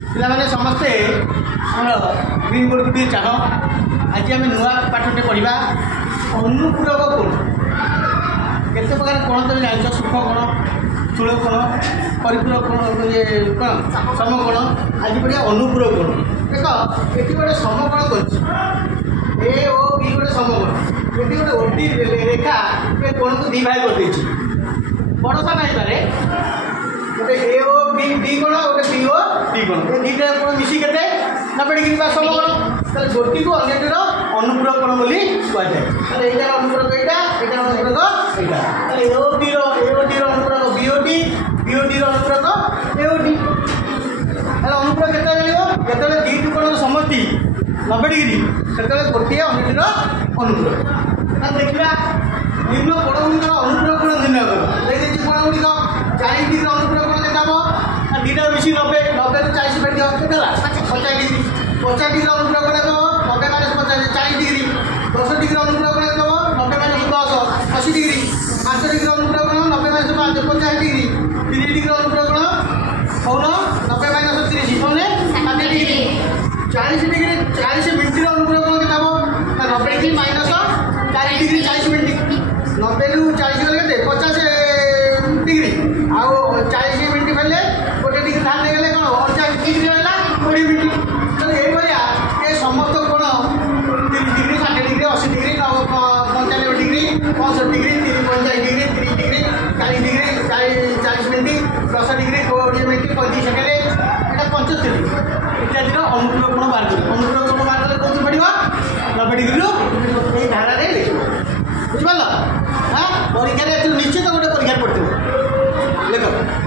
पिलाने समस्ते आम ग्रीन बोर्ड को चाह आज आम नुआ पाठटे पढ़ा अनुपूरक कोण केत प्रकार कोण तुम जान सुख कोण स्थूल कोण परिपूरक कोण ये कौन समकोण आज पढ़िया अनुपूरक कोण देख ये गोटे समकोण कर ए ओ बी गोटे समकोण ये गोटे ओडी रेखा ये कोण को दी भाग कर बड़सा नहीं पारे गोटे ए ओ बी डी कोण गोटे बी ओ डी कोण ये दीटा कोण मिसी केते 90 डिग्री बा समकोण ताले गोटी को अन्यटर अनुपूरक कोण बोली कुआ जाय ताले एटा अनुपूरक एटा अनुपूरक एटा ताले ए ओ डी रो अनुपूरक बी ओ डी रो अनुपूरक ए ओ डी ताले अनुपूरक केते मिलिबो जेतले दी कोण समष्टि 90 डिग्री सेतले गोटी अन्यटर अनुपूरक ता देखिबा निम्न कोण अनुपूरक कोण निर्णय कर देखि जे कोण गुडी 40 डिग्री अनुपूरक कोण देखाबो आ दीटा मिसी 90 तो 40 बैठ जाओ केतला 50 डिग्री 50 डिग्री अनुपूरक कोण देबो 90 माइनस 50 40 डिग्री 10 डिग्री अनुपूरक कोण देबो 90 माइनस 10 80 डिग्री 5 डिग्री अनुपूरक कोण 90 माइनस 5 50 डिग्री 30 डिग्री अनुपूरक कोण होनो 90 माइनस 30 होने 60 डिग्री 40 डिग्री 40 मिनट अनुपूरक कोण देखाबो 90 डिग्री माइनस 40 डिग्री 40 मिनट 90 रु 40 गले 50 डिग्री आउ 40 मिनट पहले गोटे डिग्री धान गले कौन 48 डिग्री रहा 20 मिनट तो ये समस्त कोण 30 degree 60 degree 80 degree 95 degree 65 degree 50 degree 30 degree 40 degree 40 minute 10 degree 20 minute 35 second एटा 75 इत्यादि अनुपूरक कोण बाहर अनुपूरक कोण बाहर कौन पड़ा 90 डिग्री ये धारा बुझिपार हाँ परीक्षा निश्चित गोटे परीक्षा पड़ो देख